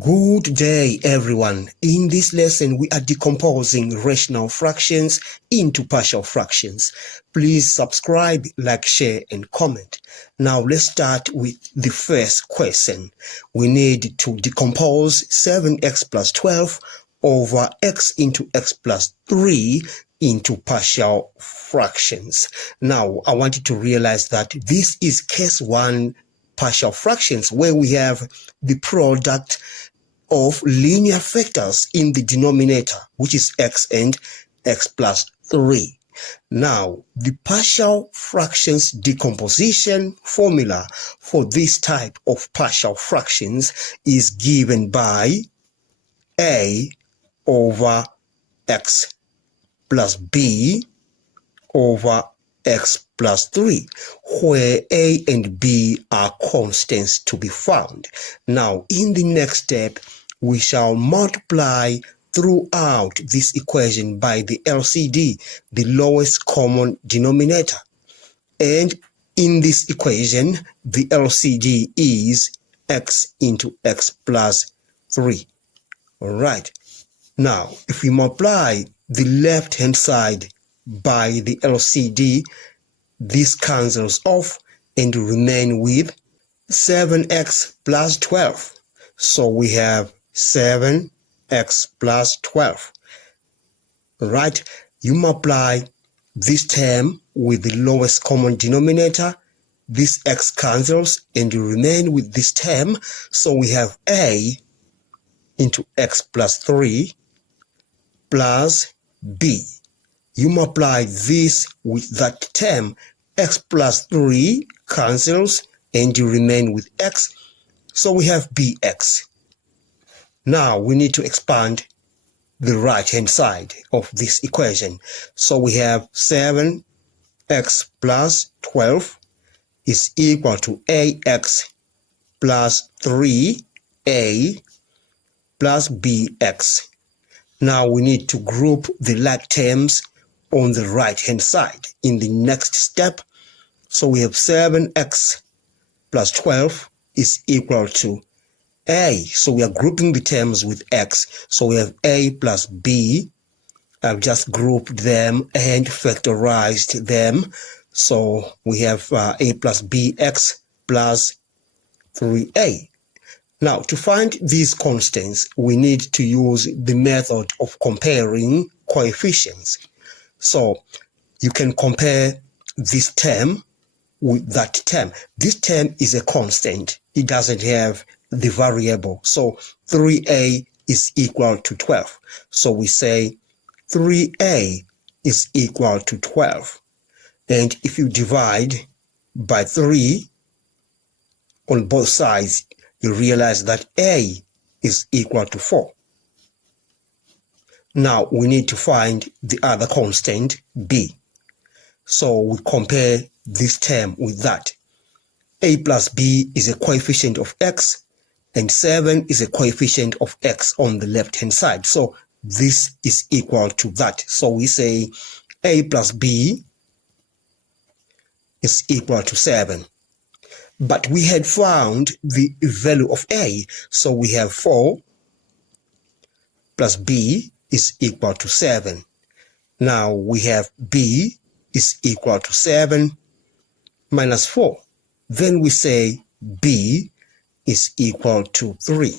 Good day, everyone. In this lesson, we are decomposing rational fractions into partial fractions. Please subscribe, like, share, and comment. Now, let's start with the first question. We need to decompose 7x plus 12 over x into x plus 3 into partial fractions. Now, I want you to realize that this is case 1 partial fractions, where we have the product of linear factors in the denominator, which is x and x plus 3. Now, the partial fractions decomposition formula for this type of partial fractions is given by a over x plus b over x plus 3, where a and b are constants to be found. Now, in the next step, we shall multiply throughout this equation by the LCD, the lowest common denominator. And in this equation, the LCD is x into x plus 3. All right. Now, if we multiply the left-hand side by the LCD, this cancels off and remain with 7x plus 12. So we have 7x plus 12. Right? You multiply this term with the lowest common denominator. This x cancels and you remain with this term. So we have a into x plus 3 plus b. You multiply this with that term, x plus 3 cancels and you remain with x. So we have bx. Now we need to expand the right-hand side of this equation. So we have 7x plus 12 is equal to ax plus 3a plus bx. Now we need to group the like terms on the right-hand side in the next step. So we have 7x plus 12 is equal to a. So we are grouping the terms with x. So we have a plus b. I've just grouped them and factorized them. So we have a plus bx plus 3a. Now, to find these constants, we need to use the method of comparing coefficients. So you can compare this term with that term. This term is a constant. It doesn't have the variable. So 3a is equal to 12. So we say 3a is equal to 12. And if you divide by 3 on both sides, you realize that a is equal to 4. Now we need to find the other constant, b. So we compare this term with that. A plus b is a coefficient of x, and 7 is a coefficient of x on the left-hand side. So this is equal to that. So we say a plus b is equal to 7. But we had found the value of a, so we have 4 plus b is equal to 7. Now we have b is equal to 7 minus 4. Then we say b is equal to 3.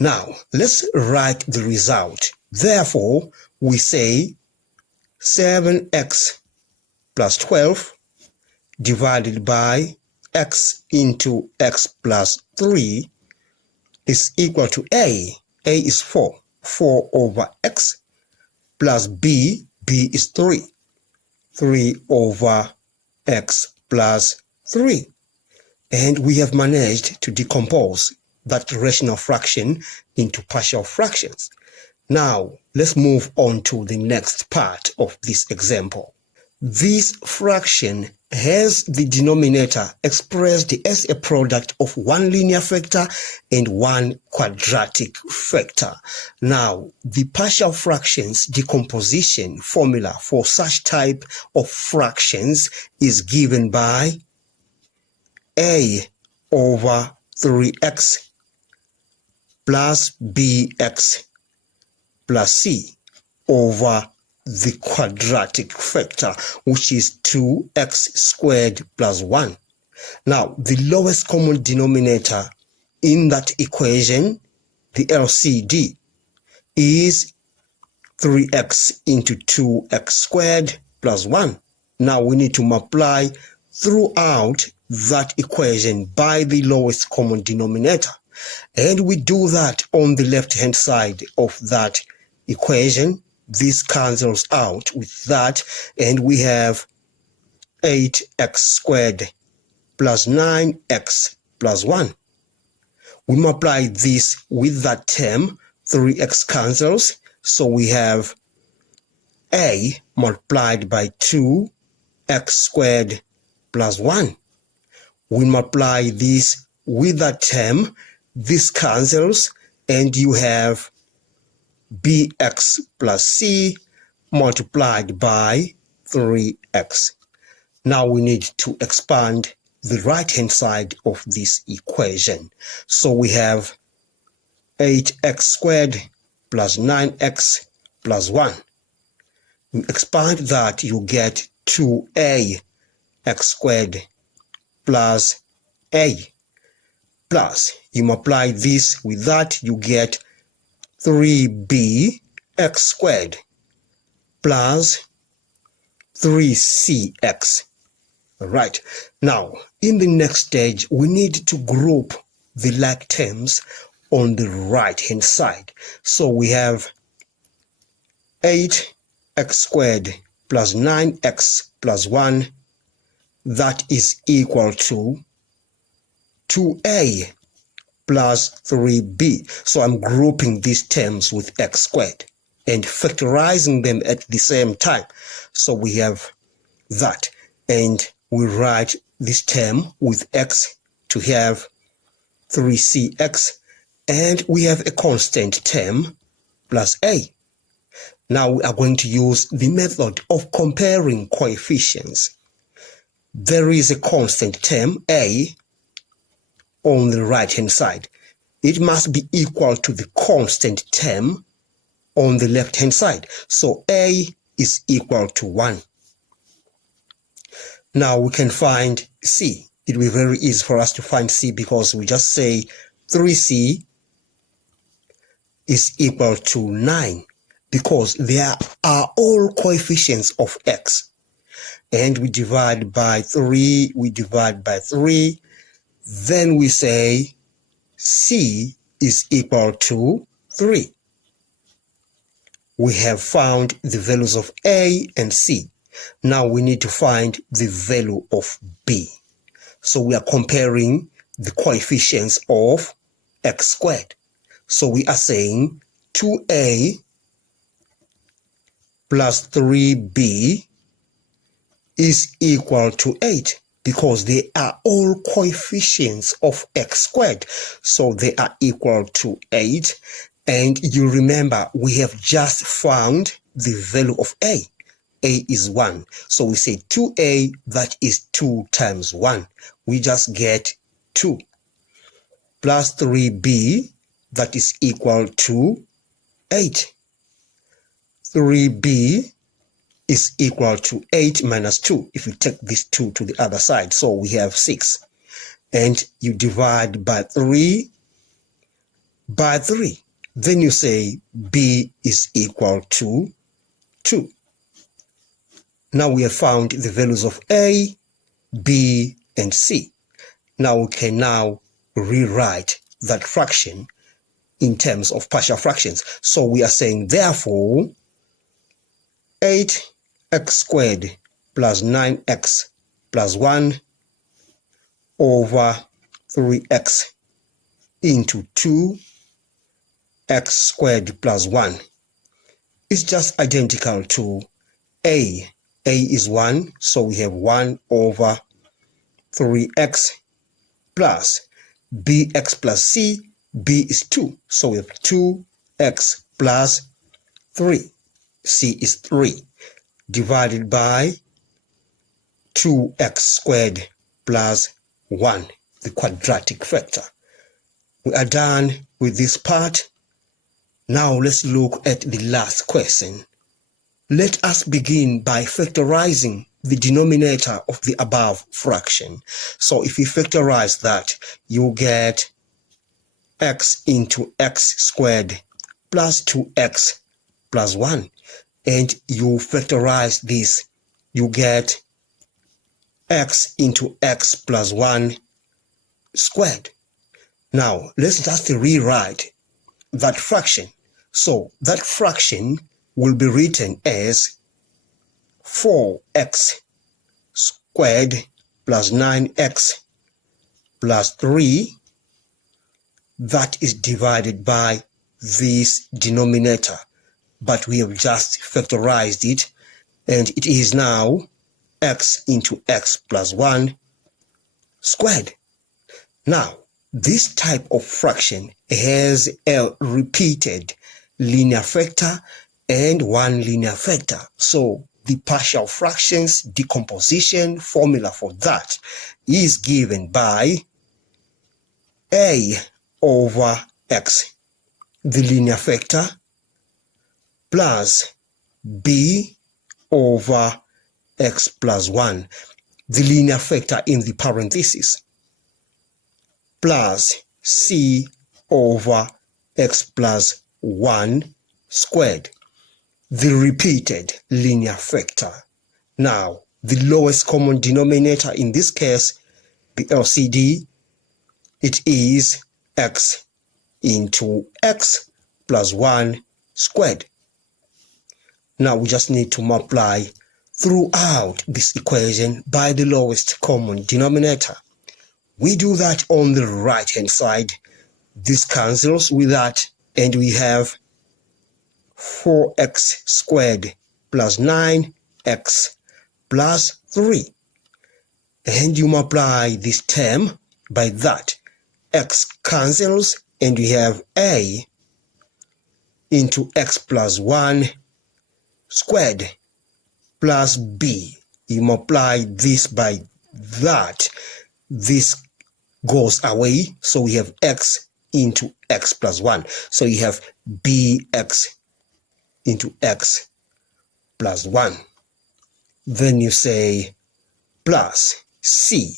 Now let's write the result. Therefore, we say 7x plus 12 divided by x into x plus 3 is equal to a. A is 4. 4 over x plus b. B is 3. 3 over x plus 3. And we have managed to decompose that rational fraction into partial fractions. Now, let's move on to the next part of this example. This fraction has the denominator expressed as a product of one linear factor and one quadratic factor. Now, the partial fractions decomposition formula for such type of fractions is given by a over 3x plus bx plus c over the quadratic factor, which is 2x squared plus 1. Now, the lowest common denominator in that equation, the LCD, is 3x into 2x squared plus 1. Now, we need to multiply throughout that equation by the lowest common denominator. And we do that on the left-hand side of that equation. This cancels out with that, and we have 8x squared plus 9x plus 1. We multiply this with that term, 3x cancels, so we have a multiplied by 2x squared plus 1. We multiply this with that term, this cancels, and you have bx plus c multiplied by 3x. Now we need to expand the right-hand side of this equation. So we have 8x squared plus 9x plus 1. You expand that, you get 2a x squared plus a, plus you multiply this with that, you get 3b x squared plus 3cx. All right. Now, in the next stage, we need to group the like terms on the right-hand side. So we have 8x squared plus 9x plus 1, that is equal to 2a plus 3b. So I'm grouping these terms with x squared and factorizing them at the same time. So we have that, and we write this term with x to have 3cx, and we have a constant term plus a. Now we are going to use the method of comparing coefficients. There is a constant term a on the right-hand side. It must be equal to the constant term on the left-hand side. So a is equal to 1. Now we can find c. It will be very easy for us to find c because we just say 3c is equal to 9, because there are all coefficients of x. And we divide by 3, then we say c is equal to 3. We have found the values of a and c. Now we need to find the value of b. So we are comparing the coefficients of x squared. So we are saying 2a plus 3b is equal to 8, because they are all coefficients of x squared. So they are equal to 8. And you remember, we have just found the value of a. A is 1. So we say 2a, that is 2 times 1. We just get 2. Plus 3b, that is equal to 8. 3b is equal to 8 minus 2, if you take this 2 to the other side. So we have 6. And you divide by 3. Then you say b is equal to 2. Now we have found the values of a, b, and c. Now we can now rewrite that fraction in terms of partial fractions. So we are saying, therefore, 8x squared plus 9x plus 1 over 3x into 2x squared plus 1 is just identical to a. A is 1, so we have 1 over 3x plus bx plus c. B is 2, so we have 2x plus 3. C is 3, divided by 2x squared plus 1, the quadratic factor. We are done with this part. Now let's look at the last question. Let us begin by factorizing the denominator of the above fraction. So if you factorize that, you get x into x squared plus 2x plus 1. And you factorize this, you get x into x plus 1 squared. Now, let's just rewrite that fraction. So that fraction will be written as 4x squared plus 9x plus 3. That is divided by this denominator. But we have just factorized it, and it is now x into x plus 1 squared. Now, this type of fraction has a repeated linear factor and one linear factor. So the partial fractions decomposition formula for that is given by a over x, the linear factor, plus b over x plus 1, the linear factor in the parentheses, plus c over x plus 1 squared, the repeated linear factor. Now, the lowest common denominator in this case, the LCD, it is x into x plus 1 squared. Now we just need to multiply throughout this equation by the lowest common denominator. We do that on the right hand side. This cancels with that, and we have 4x squared plus 9x plus 3. And you multiply this term by that. X cancels, and we have a into x plus 1 squared plus b. You multiply this by that. This goes away, so we have x into x plus 1. So you have bx into x plus 1. Then you say plus c.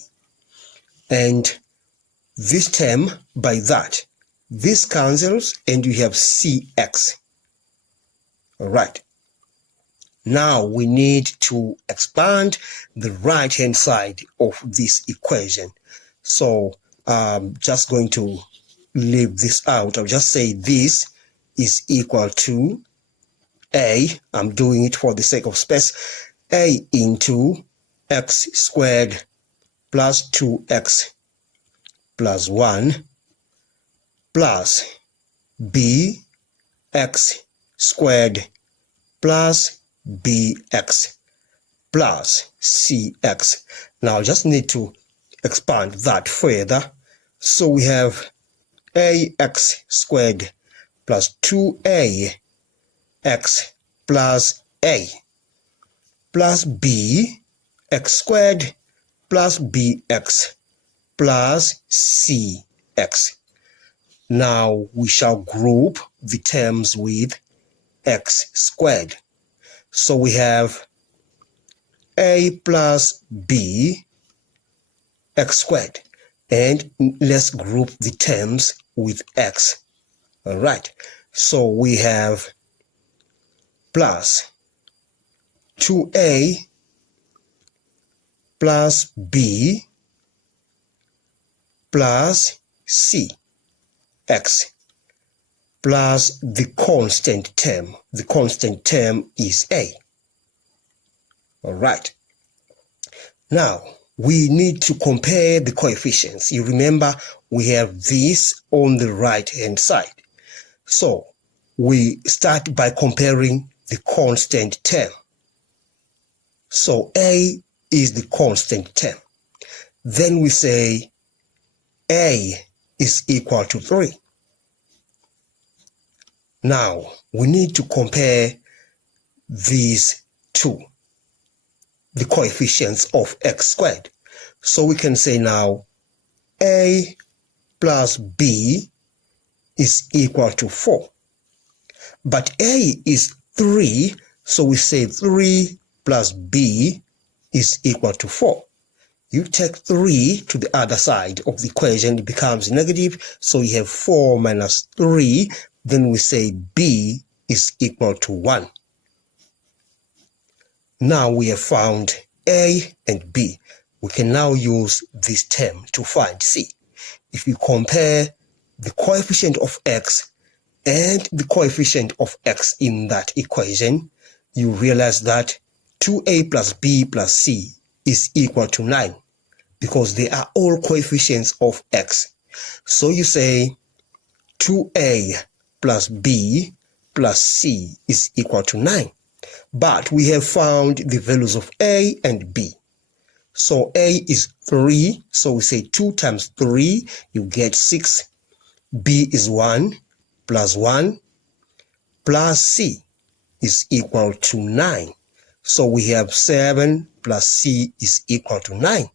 And this term by that. This cancels, and you have cx. All right. Now we need to expand the right-hand side of this equation. So I'm just going to leave this out. I'll just say this is equal to a, I'm doing it for the sake of space, a into x squared plus 2x plus 1 plus b x squared plus bx plus cx. Now I just need to expand that further. So we have ax squared plus 2a x plus a plus b x squared plus bx plus cx. Now we shall group the terms with x squared. So we have a plus b x squared, and let's group the terms with x. All right, so we have plus 2a plus b plus c x plus the constant term. The constant term is a. All right. Now, we need to compare the coefficients. You remember we have this on the right-hand side. So, we start by comparing the constant term. So, a is the constant term. Then we say a is equal to 3. Now, we need to compare these two, the coefficients of x squared. So we can say now a plus b is equal to 4. But a is 3, so we say 3 plus b is equal to 4. You take 3 to the other side of the equation, it becomes negative, so you have 4 minus 3, then we say b is equal to 1. Now we have found a and b. We can now use this term to find c. If we compare the coefficient of x and the coefficient of x in that equation, you realize that 2a plus b plus c is equal to 9 because they are all coefficients of x. So you say 2a plus b plus c is equal to 9. But we have found the values of a and b. So a is 3, so we say 2 times 3, you get 6. B is 1 plus 1 plus c is equal to 9. So we have 7 plus c is equal to 9.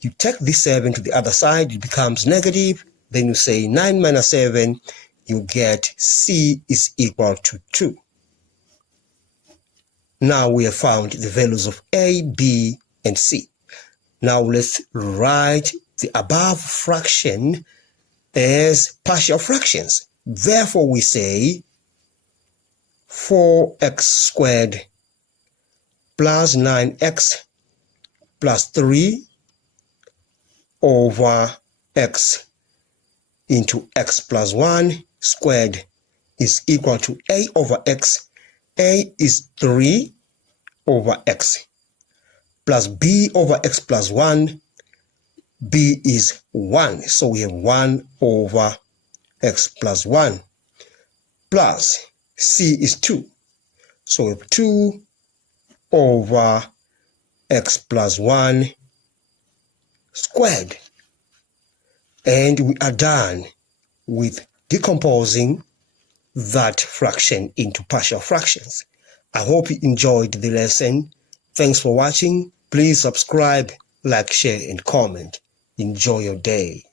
You take this 7 to the other side, it becomes negative. Then you say 9 minus 7, you get c is equal to 2. Now we have found the values of a, b, and c. Now let's write the above fraction as partial fractions. Therefore we say 4x squared plus 9x plus 3 over x into x plus 1 squared is equal to a over x. A is 3 over x plus b over x plus 1. B is 1, so we have 1 over x plus 1 plus c is 2. So we have 2 over x plus 1 squared. And we are done with decomposing that fraction into partial fractions. I hope you enjoyed the lesson. Thanks for watching. Please subscribe, like, share, and comment. Enjoy your day.